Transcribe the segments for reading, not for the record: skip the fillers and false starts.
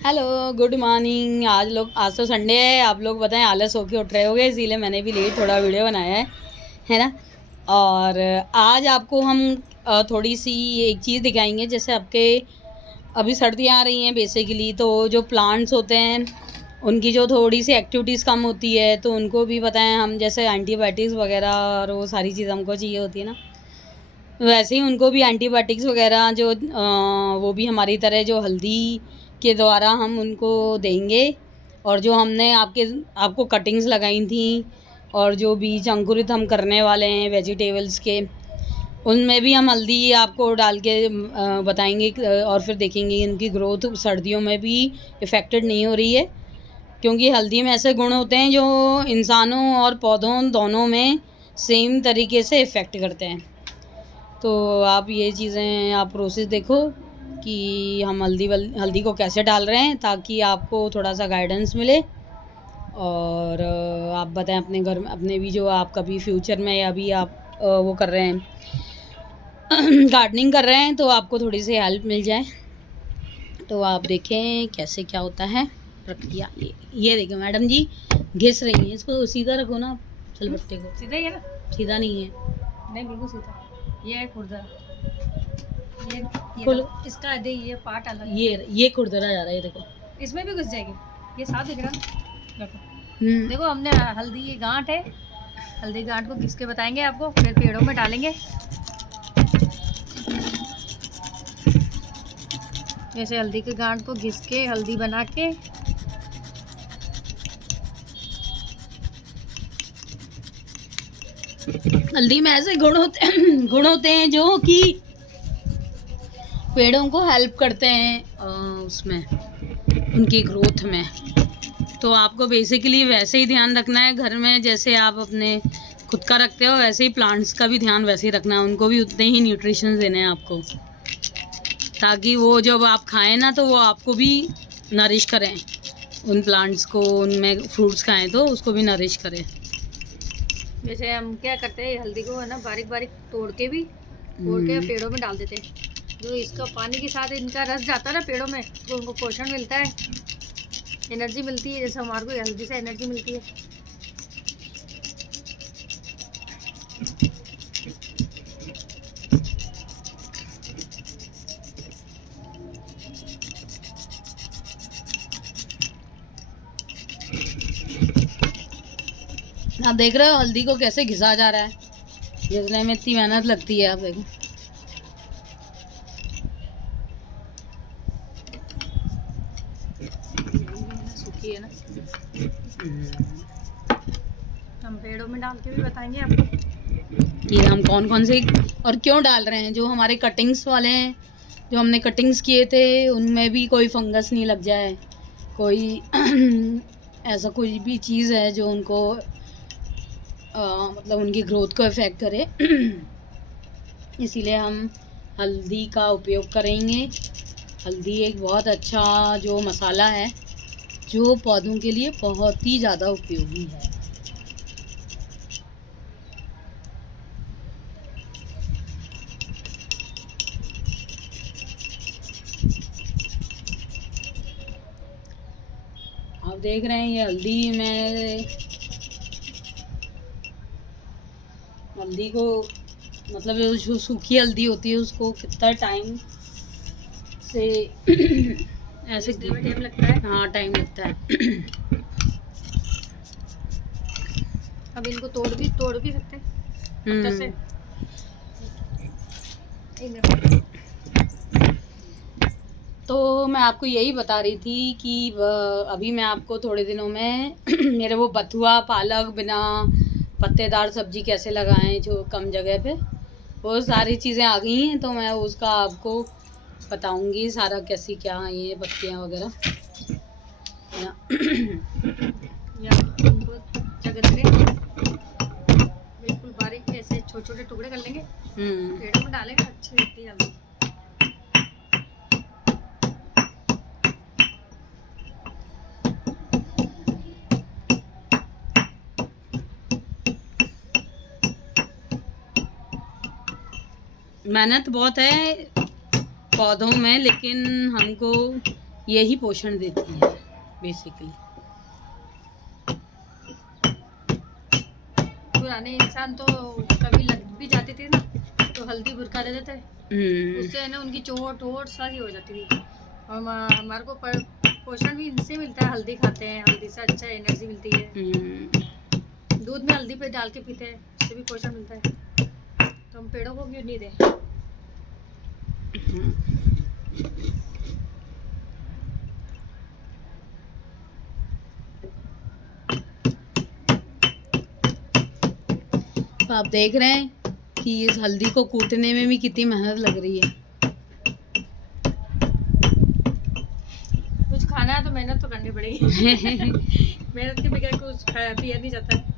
Hello, good morning. आज तो Sunday है। आप लोग बताएं, आलस होके उठ रहे होगे, इसीलिए मैंने भी लेट थोड़ा वीडियो बनाया है ना। और आज आपको हम थोड़ी सी एक चीज़ दिखाएंगे। जैसे आपके अभी सर्दियाँ आ रही हैं बेसिकली, तो जो प्लांट्स होते हैं उनकी जो थोड़ी सी एक्टिविटीज़ कम होती है, तो उनको भी बताएं हम। जैसे एंटीबायोटिक्स वगैरह और वो सारी चीज़ हमको चाहिए होती है ना, वैसे ही उनको भी एंटीबायोटिक्स वगैरह जो वो भी हमारी तरह जो हल्दी के द्वारा हम उनको देंगे। और जो हमने आपको कटिंग्स लगाई थी और जो बीज अंकुरित हम करने वाले हैं वेजिटेबल्स के, उनमें भी हम हल्दी आपको डाल के बताएंगे। और फिर देखेंगे इनकी ग्रोथ सर्दियों में भी इफ़ेक्टेड नहीं हो रही है, क्योंकि हल्दी में ऐसे गुण होते हैं जो इंसानों और पौधों दोनों में सेम तरीके से इफ़ेक्ट करते हैं। तो आप ये चीज़ें आप प्रोसेस देखो कि हम हल्दी को कैसे डाल रहे हैं, ताकि आपको थोड़ा सा गाइडेंस मिले। और आप बताएं अपने घर में, अपने भी जो आप कभी फ्यूचर में या अभी आप वो कर रहे हैं गार्डनिंग कर रहे हैं, तो आपको थोड़ी सी हेल्प मिल जाए। तो आप देखें कैसे क्या होता है प्रक्रिया। ये देखें मैडम जी घिस रही हैं, इसको सीधा रखो ना चलबट्टे को। सीधा ही है ना? सीधा नहीं है, नहीं, बिल्कुल सीधा। ये है खुरदरा। ये खोलो। इसका दे, ये पार्ट अलग है। ये खुरदरा जा रहा है, ये देखो। इसमें भी घुस जाएगी। ये साफ दिख रहा है। देखो देखो, हमने हल्दी ये गांठ है, हल्दी गांठ को घिस के बताएंगे आपको, फिर पेड़ों में डालेंगे। जैसे हल्दी के गांठ को घिस के हल्दी बना के हल्दी में ऐसे गुण होते हैं जो कि पेड़ों को हेल्प करते हैं उसमें, उनकी ग्रोथ में। तो आपको बेसिकली वैसे ही ध्यान रखना है घर में, जैसे आप अपने खुद का रखते हो वैसे ही प्लांट्स का भी ध्यान वैसे ही रखना है। उनको भी उतने ही न्यूट्रिशन देने हैं आपको, ताकि वो जब आप खाएं ना तो वो आपको भी नरिश करें। उन प्लांट्स को, उनमें फ्रूट्स खाएं तो उसको भी नरिश करें। जैसे हम क्या करते हैं, हल्दी को है ना बारीक बारीक तोड़ के पेड़ों में डाल देते हैं। जो इसका पानी के साथ इनका रस जाता है ना पेड़ों में, तो उनको पोषण मिलता है, एनर्जी मिलती है। जैसे हमारे को हल्दी से एनर्जी मिलती है। आप देख रहे हो हल्दी को कैसे घिसा जा रहा है, घिसने में इतनी मेहनत लगती है। आप देखो, सूखी है ना। हम पेड़ों में डाल के भी बताएंगे आपको कि हम कौन कौन से और क्यों डाल रहे हैं। जो हमारे कटिंग्स वाले हैं, जो हमने कटिंग्स किए थे, उनमें भी कोई फंगस नहीं लग जाए, कोई ऐसा कोई भी चीज़ है जो उनको मतलब उनकी ग्रोथ को इफ़ेक्ट करे। इसीलिए हम हल्दी का उपयोग करेंगे। हल्दी एक बहुत अच्छा जो मसाला है, जो पौधों के लिए बहुत ही ज़्यादा उपयोगी है। आप देख रहे हैं ये हल्दी को मतलब जो सूखी हल्दी होती है उसको कितना टाइम से ऐसे टाइम लगता है। हाँ, टाइम लगता है। अब इनको तोड़ भी सकते हैं जैसे। तो मैं आपको यही बता रही थी कि अभी मैं आपको थोड़े दिनों में मेरे वो बथुआ पालक बिना पत्तेदार सब्जी कैसे लगाएं जो कम जगह पे, वो सारी चीज़ें आ गई हैं। तो मैं उसका आपको बताऊंगी सारा, कैसी क्या ये पत्तियाँ वगैरह बिल्कुल बारीक ऐसे छोटे छोटे टुकड़े कर लेंगे, पेड़ों में डालेंगे, अच्छी लगती है हल्दी। मेहनत बहुत है पौधों में, लेकिन हमको यही पोषण देती है बेसिकली। पुराने इंसान तो कभी लग भी जाती थी ना तो हल्दी बुरका दे देते, उससे है ना उनकी चोट वोट सारी हो जाती थी। और हमारे को पोषण भी इनसे मिलता है, हल्दी खाते हैं, हल्दी से अच्छा एनर्जी मिलती है। दूध में हल्दी पे डाल के पीते हैं, उससे भी पोषण मिलता है। तो हम पेड़ों को क्यों नहीं दें। तो आप देख रहे हैं कि इस हल्दी को कूटने में भी कितनी मेहनत लग रही है। कुछ खाना है तो मेहनत तो करनी पड़ेगी। मेहनत के बगैर कुछ खाया पिया नहीं जाता है।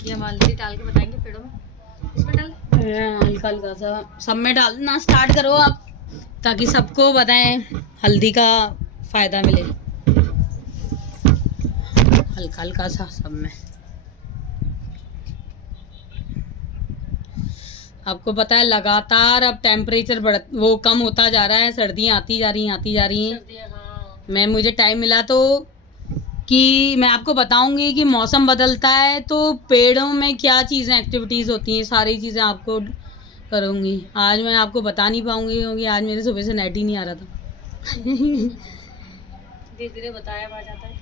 ये हम हल्दी डाल के बताएंगे पेड़ों में, इसमें डाल हल्का हल्का सा सब में डालना स्टार्ट करो आप, ताकि सबको बताएं हल्दी का फायदा मिले। हल्का हल्का सा सब में। आपको पता है लगातार अब टेम्परेचर वो कम होता जा रहा है, सर्दियाँ आती जा रही हैं। हाँ। मैं मुझे टाइम मिला तो कि मैं आपको बताऊंगी कि मौसम बदलता है तो पेड़ों में क्या चीज़ें एक्टिविटीज़ होती हैं, सारी चीज़ें आपको करूंगी। आज मैं आपको बता नहीं पाऊंगी क्योंकि आज मेरे सुबह से नेट ही नहीं आ रहा था। धीरे धीरे बताया आ जाता है।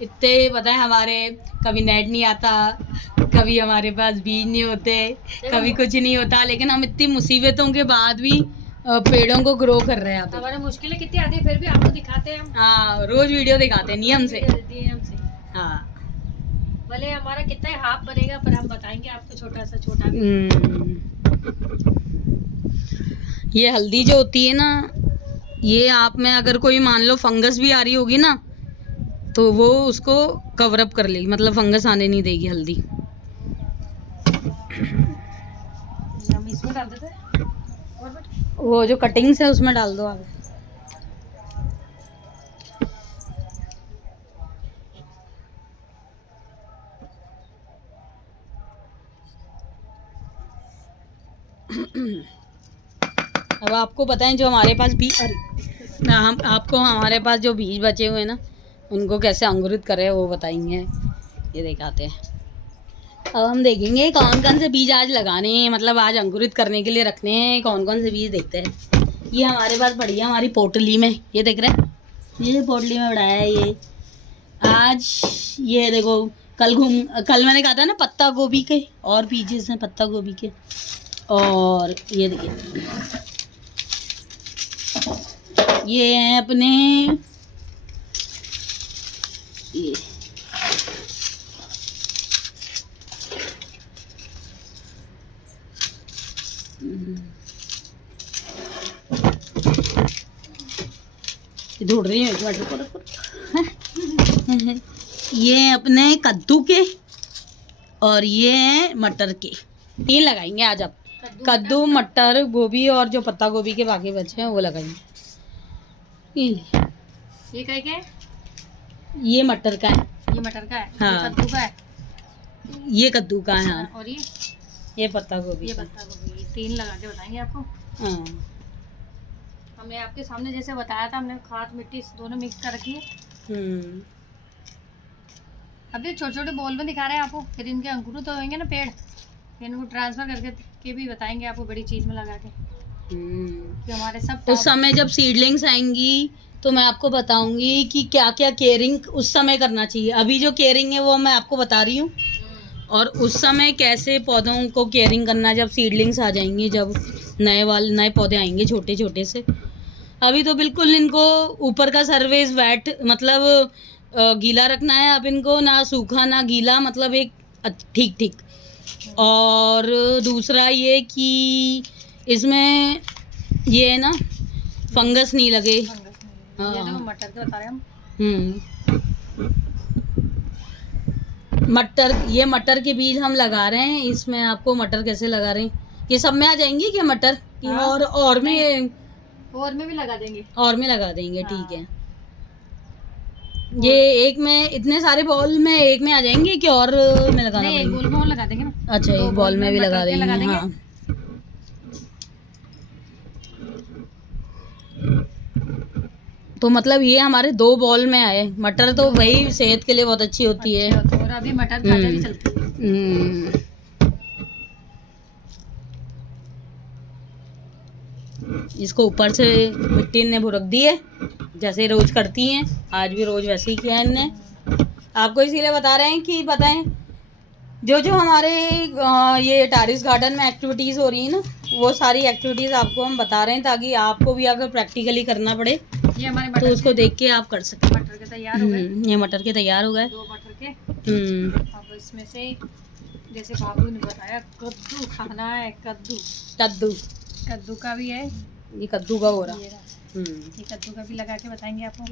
इतने पता है हमारे कभी नेट नहीं आता, कभी हमारे पास बीज नहीं होते, कभी कुछ नहीं होता, लेकिन हम इतनी मुसीबतों के बाद भी पेड़ों को ग्रो कर रहे हैं। हमारे मुश्किलें कितनी आती है फिर भी आपको दिखाते हैं हम। हाँ, रोज वीडियो दिखाते हैं नियम से। हाँ, भले हमारा कितना ही हाफ बनेगा पर हम बताएंगे आपको छोटा भी। ये हल्दी जो होती है ना, ये आप में अगर कोई मान लो फंगस भी आ रही होगी ना तो वो उसको कवर अप कर लेगी, मतलब फंगस आने नहीं देगी हल्दी। हम इसमें डाल देते हैं वो जो कटिंग्स है उसमें डाल दो आप। अब आपको बताएं जो हमारे पास बीज, हम आपको हमारे पास जो बीज बचे हुए हैं ना उनको कैसे अंकुरित करें वो बताएंगे, ये दिखाते हैं। अब हम देखेंगे कौन कौन से बीज आज लगाने हैं, मतलब आज अंकुरित करने के लिए रखने हैं, कौन कौन से बीज देखते हैं। ये हमारे पास पड़ी है हमारी पोटली में, ये देख रहे हैं, ये पोटली में बढ़ाया है ये आज। ये देखो कल मैंने कहा था ना पत्ता गोभी के और बीजेस हैं पत्ता गोभी के, और ये देखिए ये हैं अपने ये ढूंढ रही हूँ ये अपने कद्दू के और ये हैं मटर के, तीन लगाएंगे आज आप। कद्दू मटर गोभी और जो पत्ता गोभी के बाकी बचे हैं वो लगाएंगे। ये क्या है? ये मटर का है। ये मटर का है। हाँ। ये कद्दू का है। ये कद्दू का है। हाँ। और ये पत्ता गोभी। ये पत्ता गोभी, तीन लगा के बताएंगे आपको। हाँ। हमने आपके सामने जैसे बताया था, हमने खाद मिट्टी दोनों मिक्स कर रखी है। अभी छोटे छोटे बॉल में दिखा रहे हैं आपको, फिर इनके अंकुरित तो होंगे ना पेड़, फिर इनको ट्रांसफर करके भी बताएंगे आपको बड़ी चीज में लगा के। कि हमारे सब उस समय जब सीडलिंग्स आएंगी तो मैं आपको बताऊंगी कि क्या क्या केयरिंग उस समय करना चाहिए। अभी जो केयरिंग है वो मैं आपको बता रही हूँ, और उस समय कैसे पौधों को केयरिंग करना जब सीडलिंग्स आ जाएंगी, जब नए पौधे आएंगे छोटे छोटे से। अभी तो बिल्कुल इनको ऊपर का सरफेस वेट मतलब गीला रखना है, अब इनको ना सूखा ना गीला, मतलब एक ठीक ठीक। और दूसरा ये कि इसमें ये है ना फंगस नहीं लगे। हाँ। ये तो मटर के बता रहे हैं हम। मटर, ये मटर के बीज हम लगा रहे हैं। इसमें आपको मटर कैसे लगा रहे हैं, ये सब में आ जाएंगी क्या मटर की? हाँ। और में भी लगा देंगे। और में लगा देंगे, हाँ। ठीक है। ये एक में, इतने सारे बॉल में एक में आ जाएंगे कि और में लगाना नहीं, एक पड़ेगा? गोल में लगा देंगे ना। अच्छा, एक बॉल में भी लगा मटर के लगा देंगे, देंगे। हाँ। तो मतलब ये हमारे 2 बॉल में आए। मटर तो भाई सेहत के लिए बहुत अच्छी होती है। और अभी मटर ताजा भी चलती है। इसको ऊपर से मिट्टी ने भुरक दी है, जैसे रोज करती हैं। आज भी रोज वैसे ही किया है इनने। आपको इसीलिए बता रहे हैं कि बताएं, जो जो हमारे ये टेरेस गार्डन में एक्टिविटीज़ हो रही है ना, वो सारी एक्टिविटीज़ आपको हम बता रहे हैं, ताकि आपको भी अगर प्रैक्टिकली करना पड़े ये हमारे मटर तो उसको देख के आप कर सकें। मटर के तैयार हो गए। ये मटर के तैयार हो गए। 2 मटर के। हम्म। अब इसमें से जैसे बाबू ने बताया, कद्दू खाना है। कद्दू कद्दू, कद्दू का भी है। ये कद्दू का हो रहा। ये कद्दू का भी लगा के बताएंगे आपको।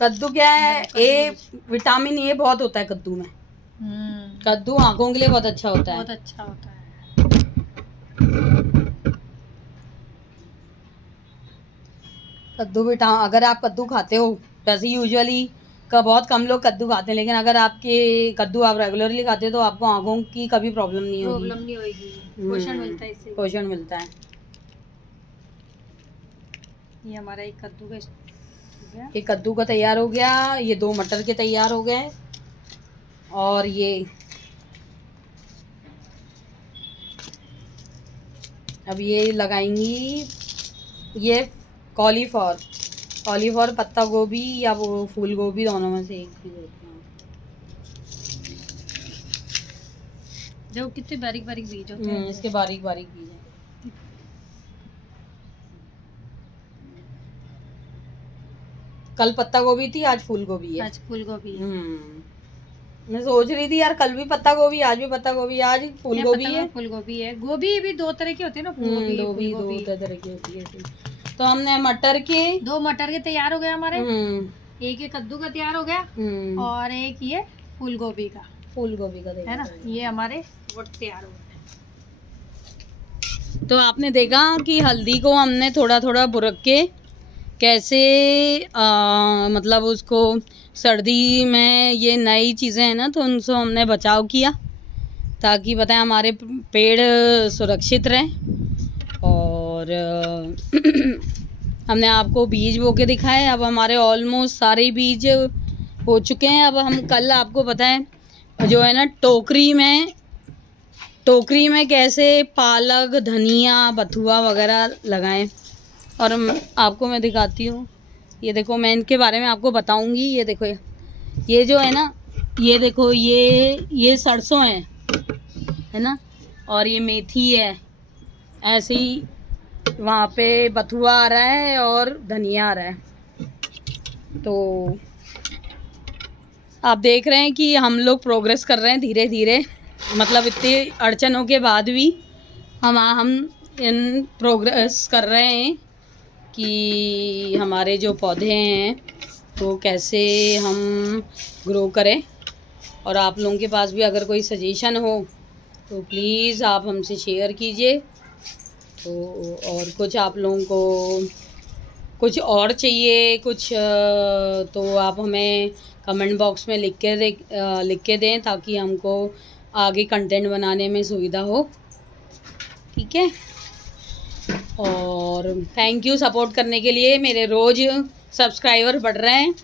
कद्दू क्या है, ए विटामिन ए बहुत होता है कद्दू में। कद्दू आंखों के लिए बहुत अच्छा होता है। बहुत अच्छा होता है। कद्दू अगर आप कद्दू खाते हो, वैसे यूजुअली बहुत कम लोग कद्दू खाते हैं, लेकिन अगर आपके कद्दू आप रेगुलरली खाते हो तो आपको आंखों की कभी प्रॉब्लम नहीं होगी। पोषण मिलता है इससे। पोषण मिलता है। ये हमारा एक कद्दू का एक कद्दू का तैयार हो गया। ये 2 मटर के तैयार हो गए। और ये अब ये लगाएंगी, ये कॉलीफ्लावर, पत्ता गोभी या वो फूल गोभी, दोनों में से एक चीज होती है। जो कितने बारीक बारीक बीज होते हैं। इसके बारीक बारीक बीज हैं। कल पत्ता गोभी थी, आज फूल गोभी है। आज फूल गोभी। मैं सोच रही थी यार, कल भी पत्ता गोभी, आज भी पत्ता गोभी, आज फूल गोभी है। फूल गोभी है। गोभी भी 2 तरह की होती है ना। दो तरह की होती है। तो हमने मटर के 2 मटर के तैयार हो गए हमारे। एक ये कद्दू का तैयार हो गया। और एक ये फूल गोभी का है ना। ये हमारे तैयार हो गए। तो आपने देखा कि हल्दी को हमने थोड़ा थोड़ा बुरक के कैसे मतलब उसको, सर्दी में ये नई चीज़ें हैं ना, तो उनसे हमने बचाव किया ताकि बताएं हमारे पेड़ सुरक्षित रहें। और हमने आपको बीज बो के दिखाए। अब हमारे ऑलमोस्ट सारे बीज हो चुके हैं। अब हम कल आपको बताएं जो है ना, टोकरी में कैसे पालक, धनिया, बथुआ वगैरह लगाएं। और आपको मैं दिखाती हूँ। ये देखो, मैं इनके बारे में आपको बताऊंगी। ये देखो, ये जो है ना, ये देखो, ये सरसों है ना, और ये मेथी है। ऐसे ही वहाँ पे बथुआ आ रहा है और धनिया आ रहा है। तो आप देख रहे हैं कि हम लोग प्रोग्रेस कर रहे हैं धीरे धीरे। मतलब इतनी अड़चनों के बाद भी हम इन प्रोग्रेस कर रहे हैं कि हमारे जो पौधे हैं तो कैसे हम ग्रो करें। और आप लोगों के पास भी अगर कोई सजेशन हो तो प्लीज़ आप हमसे शेयर कीजिए। तो और कुछ आप लोगों को कुछ और चाहिए कुछ, तो आप हमें कमेंट बॉक्स में लिख के दें ताकि हमको आगे कंटेंट बनाने में सुविधा हो। ठीक है। और थैंक यू सपोर्ट करने के लिए। मेरे रोज़ सब्सक्राइबर बढ़ रहे हैं।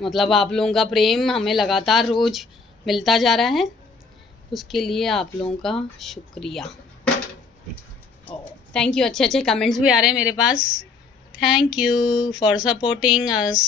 मतलब आप लोगों का प्रेम हमें लगातार रोज़ मिलता जा रहा है। उसके लिए आप लोगों का शुक्रिया। और थैंक यू। अच्छे अच्छे कमेंट्स भी आ रहे हैं मेरे पास। Thank you for supporting us.